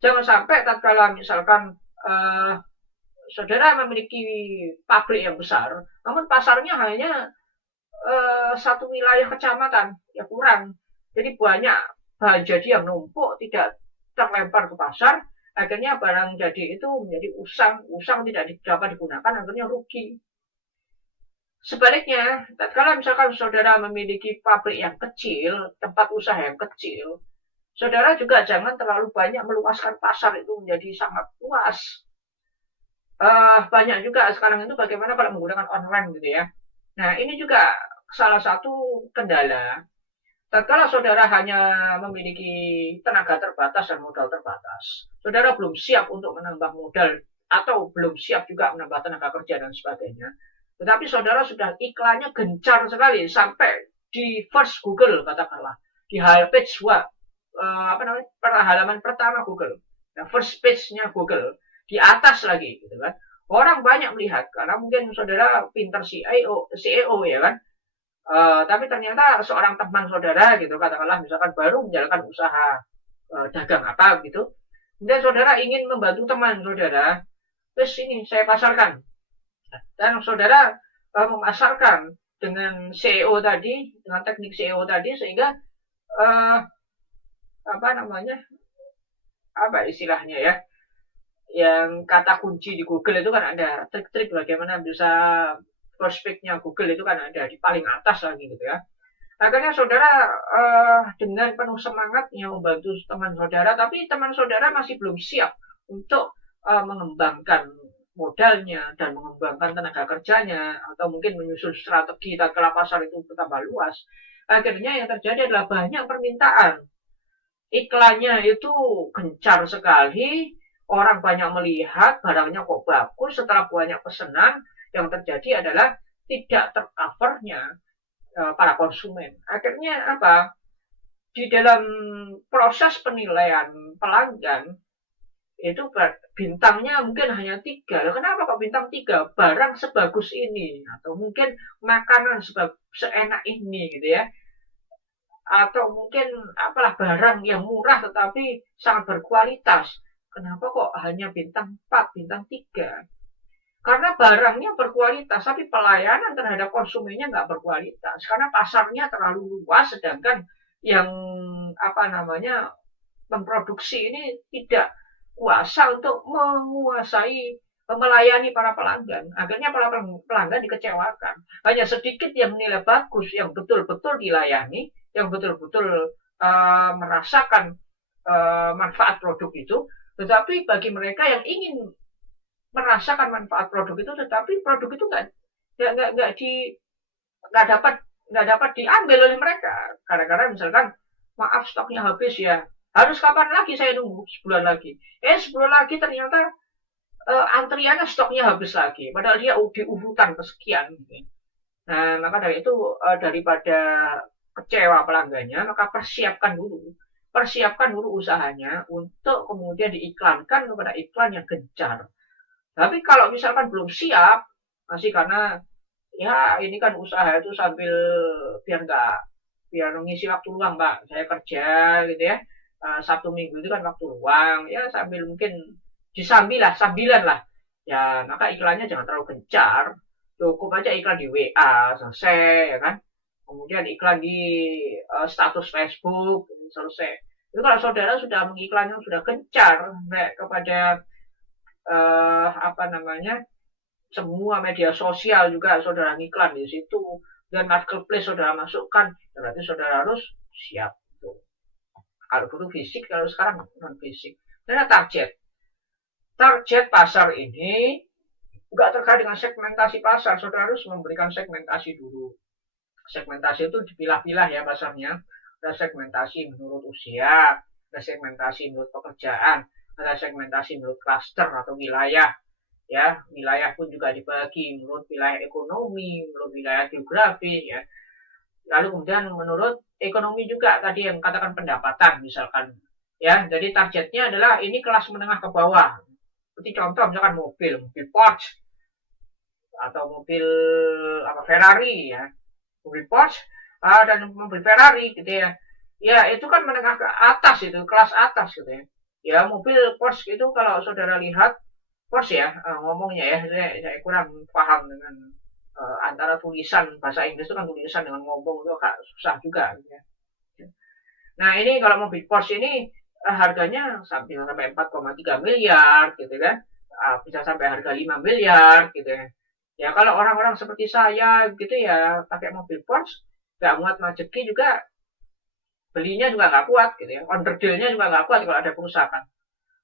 Jangan sampai tatkala misalkan saudara memiliki pabrik yang besar, namun pasarnya hanya satu wilayah kecamatan, ya kurang. Jadi banyak bahan jadi yang numpuk, tidak terlempar ke pasar, akhirnya barang jadi itu menjadi usang tidak dapat digunakan, akhirnya rugi. Sebaliknya, tatkala misalkan saudara memiliki pabrik yang kecil, tempat usaha yang kecil, saudara juga jangan terlalu banyak meluaskan pasar itu menjadi sangat luas. Banyak juga sekarang itu bagaimana kalau menggunakan online gitu ya. Nah ini juga salah satu kendala. Tatkala saudara hanya memiliki tenaga terbatas dan modal terbatas, saudara belum siap untuk menambah modal atau belum siap juga menambah tenaga kerja dan sebagainya. Tetapi saudara sudah iklannya gencar sekali sampai di first Google katakanlah, di page halaman pertama Google, first page-nya Google, di atas lagi gitu kan. Orang banyak melihat karena mungkin saudara pinter CEO ya kan. Tapi ternyata seorang teman saudara gitu katakanlah misalkan baru menjalankan usaha dagang apa gitu. Kemudian saudara ingin membantu teman saudara, terus ini saya pasarkan. Dan saudara memasarkan dengan CEO tadi, dengan teknik CEO tadi sehingga uh, apa namanya, apa istilahnya ya, yang kata kunci di Google itu kan ada trik-trik bagaimana bisa prospeknya Google itu kan ada di paling atas lagi gitu ya. Akhirnya saudara dengan penuh semangatnya membantu teman saudara, tapi teman saudara masih belum siap untuk mengembangkan modalnya dan mengembangkan tenaga kerjanya atau mungkin menyusun strategi tatkala pasar itu bertambah luas. Akhirnya yang terjadi adalah banyak permintaan. Iklannya itu gencar sekali, orang banyak melihat, barangnya kok bagus, setelah banyak pesanan, yang terjadi adalah tidak tercovernya para konsumen. Akhirnya apa? Di dalam proses penilaian pelanggan itu bintangnya mungkin hanya 3. Kenapa kok bintang 3? Barang sebagus ini atau mungkin makanan seenak ini gitu ya. Atau mungkin apalah barang yang murah tetapi sangat berkualitas. Kenapa kok hanya bintang 4, bintang 3? Karena barangnya berkualitas, tapi pelayanan terhadap konsumennya nggak berkualitas. Karena pasarnya terlalu luas, sedangkan yang apa namanya memproduksi ini tidak kuasa untuk menguasai melayani para pelanggan. Akhirnya para pelanggan dikecewakan. Hanya sedikit yang menilai bagus, yang betul-betul dilayani, yang betul-betul merasakan manfaat produk itu. Tetapi bagi mereka yang ingin merasakan manfaat produk itu, tetapi produk itu nggak dapat diambil oleh mereka. Kadang-kadang misalkan, maaf stoknya habis ya, harus kapan lagi saya nunggu? Sebulan lagi. Sebulan lagi ternyata antriannya stoknya habis lagi, padahal dia di urutan kesekian. Nah, maka dari itu daripada kecewa pelanggannya, maka persiapkan dulu usahanya untuk kemudian diiklankan kepada iklan yang gencar. Tapi kalau misalkan belum siap, masih karena ya ini kan usaha itu sambil biar mengisi waktu luang, Pak. Saya kerja gitu ya. Sabtu Minggu itu kan waktu luang, ya sambil mungkin sambilan lah. Ya, maka iklannya jangan terlalu gencar. Cukup aja iklan di WA, selesai ya kan. Kemudian iklan di status Facebook, selesai. Itu kalau saudara sudah mengiklannya sudah gencar kepada apa namanya, semua media sosial juga saudara ngiklan di situ dan marketplace saudara masukkan, berarti saudara harus siap itu. Kalau dulu fisik, kalau sekarang non fisik. Dan target pasar ini nggak terkait dengan segmentasi pasar, saudara harus memberikan segmentasi dulu. Segmentasi itu dipilah-pilah ya pasarnya. Ada segmentasi menurut usia, ada segmentasi menurut pekerjaan, ada segmentasi menurut klaster atau wilayah. Ya, wilayah pun juga dibagi menurut wilayah ekonomi, menurut wilayah geografi ya. Lalu kemudian menurut ekonomi juga tadi yang katakan pendapatan misalkan. Ya, jadi targetnya adalah ini kelas menengah ke bawah. Seperti contoh misalkan mobil Porsche atau mobil Ferrari ya. Mobil Porsche dan mobil Ferrari gitu ya. Ya, itu kan menengah ke atas itu, kelas atas gitu ya. Ya, mobil Porsche itu kalau saudara lihat Porsche ya ngomongnya ya, saya kurang paham dengan antara tulisan bahasa Inggris itu kan tulisan dengan ngomong itu agak susah juga gitu ya. Nah, ini kalau mobil Porsche ini harganya sampai 4,3 miliar gitu kan. Bisa sampai harga 5 miliar gitu ya. Ya kalau orang-orang seperti saya gitu ya pakai mobil Porsche nggak muat rezeki juga, belinya juga nggak kuat gitu ya, onderdilnya juga nggak kuat kalau ada kerusakan.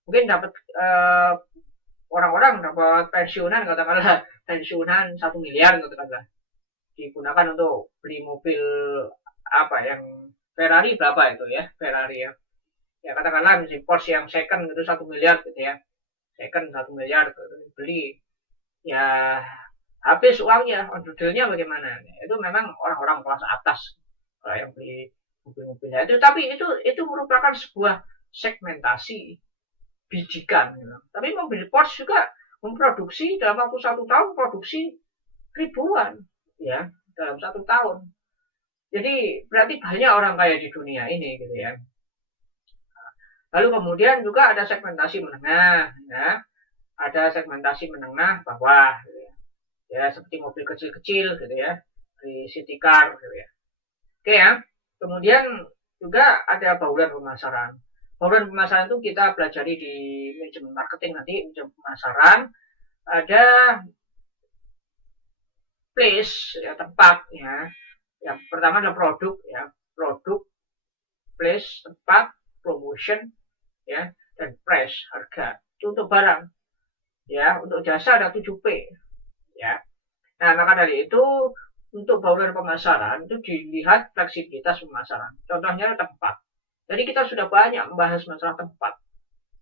Mungkin dapat orang-orang dapat pensiunan katakanlah pensiunan 1 miliar katakanlah digunakan untuk beli mobil apa yang Ferrari berapa itu ya, Ferrari ya. Ya katakanlah misalnya Porsche yang second itu 1 miliar gitu ya. second 1 miliar beli, ya habis uangnya, modelnya bagaimana? Itu memang orang-orang kelas atas kalau yang beli mobil-mobilnya itu, tapi itu merupakan sebuah segmentasi bijikan. Gitu. Tapi mobil Porsche juga memproduksi dalam waktu 1 tahun produksi ribuan, ya dalam 1 tahun. Jadi berarti banyak orang kaya di dunia ini, gitu ya. Lalu kemudian juga ada segmentasi menengah, ya. Ada segmentasi menengah bawah, gitu ya. Ya seperti mobil kecil-kecil, gitu ya, di city car, gitu ya. Oke ya. Kemudian juga ada bauran pemasaran. Bauran pemasaran itu kita pelajari di manajemen marketing nanti, manajemen pemasaran. Ada place, ya tempat, ya. Yang pertama adalah produk, ya. Produk, place, tempat, promotion, ya, dan price, harga. Itu untuk barang. Ya, untuk jasa ada 7P, ya. Nah, maka dari itu untuk bauran pemasaran itu dilihat fleksibilitas pemasaran. Contohnya tempat. Jadi kita sudah banyak membahas masalah tempat.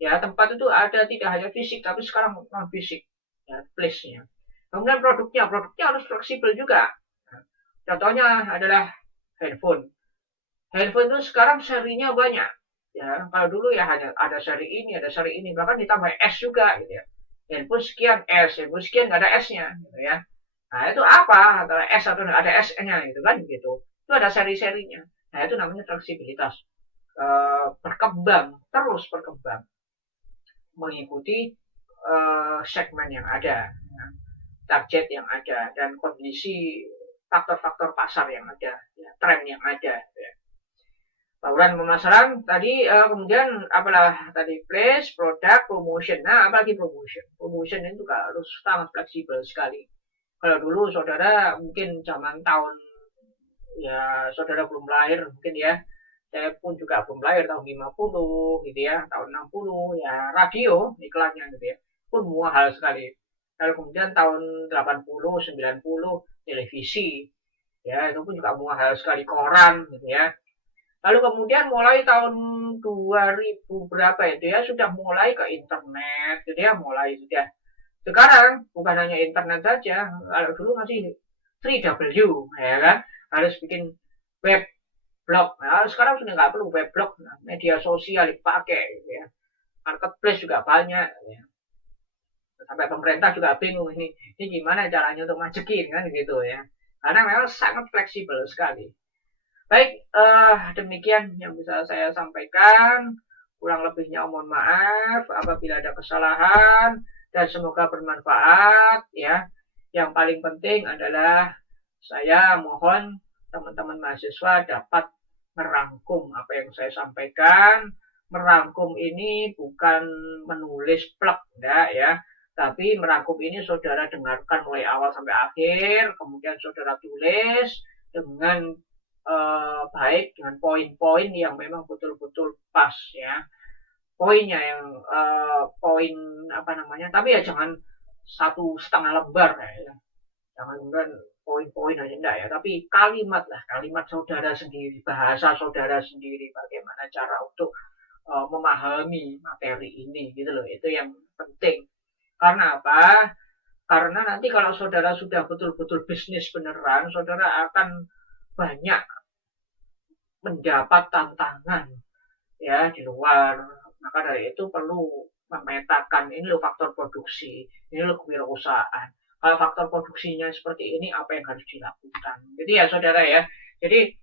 Ya, tempat itu ada tidak hanya fisik, tapi sekarang non fisik, ya, place-nya. Kemudian produknya harus fleksibel juga. Contohnya adalah handphone. Handphone itu sekarang serinya banyak. Ya, kalau dulu ya ada seri ini, ada seri ini, bahkan ditambah S juga, gitu ya. Handphone sekian S, handphone sekian nggak ada S-nya, gitu ya. Nah, itu apa? Antara S atau ada S-nya, gitu kan, gitu. Itu ada seri-serinya. Nah, itu namanya fleksibilitas. Berkembang, terus berkembang. Mengikuti segmen yang ada, target yang ada, dan kondisi faktor-faktor pasar yang ada, ya, tren yang ada. Ya. Bauran pemasaran tadi, kemudian apalah tadi place, produk, promotion. Nah, apalagi promotion. Promotion itu harus sangat fleksibel sekali. Kalau dulu saudara mungkin zaman tahun, ya saudara belum lahir mungkin ya, saya pun juga belum lahir tahun 50 gitu ya, tahun 60 ya, radio iklannya gitu ya, pun mahal sekali. Lalu kemudian tahun 80 90 televisi, ya itu pun juga mahal sekali, koran gitu ya. Lalu kemudian mulai tahun 2000 berapa itu ya, sudah mulai ke internet gitu ya, mulai sudah. Sekarang bukan hanya internet saja, kalau dulu masih 3W ya kan, harus bikin web blog. Nah, sekarang sudah nggak perlu web blog, nah, media sosial dipakai gitu ya. Marketplace juga banyak ya. Sampai pemerintah juga bingung ini gimana caranya untuk majekin kan gitu ya. Karena memang sangat fleksibel sekali. Baik, demikian yang bisa saya sampaikan. Kurang lebihnya mohon maaf apabila ada kesalahan, dan semoga bermanfaat ya. Yang paling penting adalah saya mohon teman-teman mahasiswa dapat merangkum apa yang saya sampaikan. Merangkum ini bukan menulis plek, enggak ya. Tapi merangkum ini saudara dengarkan mulai awal sampai akhir, kemudian saudara tulis dengan baik, dengan poin-poin yang memang betul-betul pas ya. Poinnya yang poin apa namanya, tapi ya jangan 1,5 lembar ya. Jangan kemudian poin-poin aja enggak ya, tapi kalimat lah, kalimat saudara sendiri, bahasa saudara sendiri, bagaimana cara untuk memahami materi ini gitu loh. Itu yang penting. Karena apa? Karena nanti kalau saudara sudah betul-betul bisnis beneran, saudara akan banyak mendapat tantangan ya di luar. Maka dari itu perlu memetakan ini loh faktor produksi, ini loh kewirausahaan. Kalau faktor produksinya seperti ini, apa yang harus dilakukan? Jadi ya saudara ya, jadi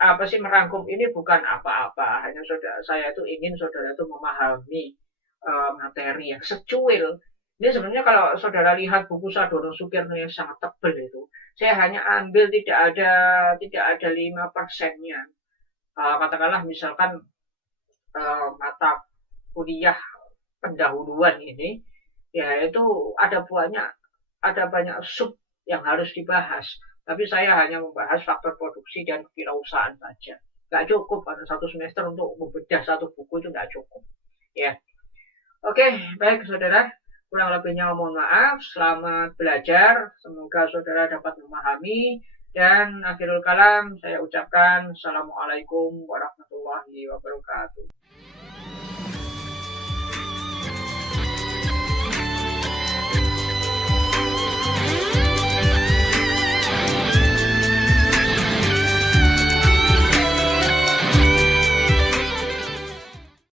apa sih merangkum ini bukan apa-apa, hanya saudara saya itu ingin saudara itu memahami materi yang secuil. Ini sebenarnya kalau saudara lihat buku Sadono Sukirno yang sangat tebal itu, saya hanya ambil tidak ada 5%-nya. Katakanlah misalkan mata kuliah pendahuluan ini, ya itu ada banyak sub yang harus dibahas. Tapi saya hanya membahas faktor produksi dan kewirausahaan saja. Nggak cukup pada 1 semester untuk membedah satu buku, itu nggak cukup. Ya, oke, baik saudara. Kurang lebihnya mohon maaf. Selamat belajar. Semoga saudara dapat memahami. Dan akhirul kalam saya ucapkan Assalamualaikum warahmatullahi wabarakatuh.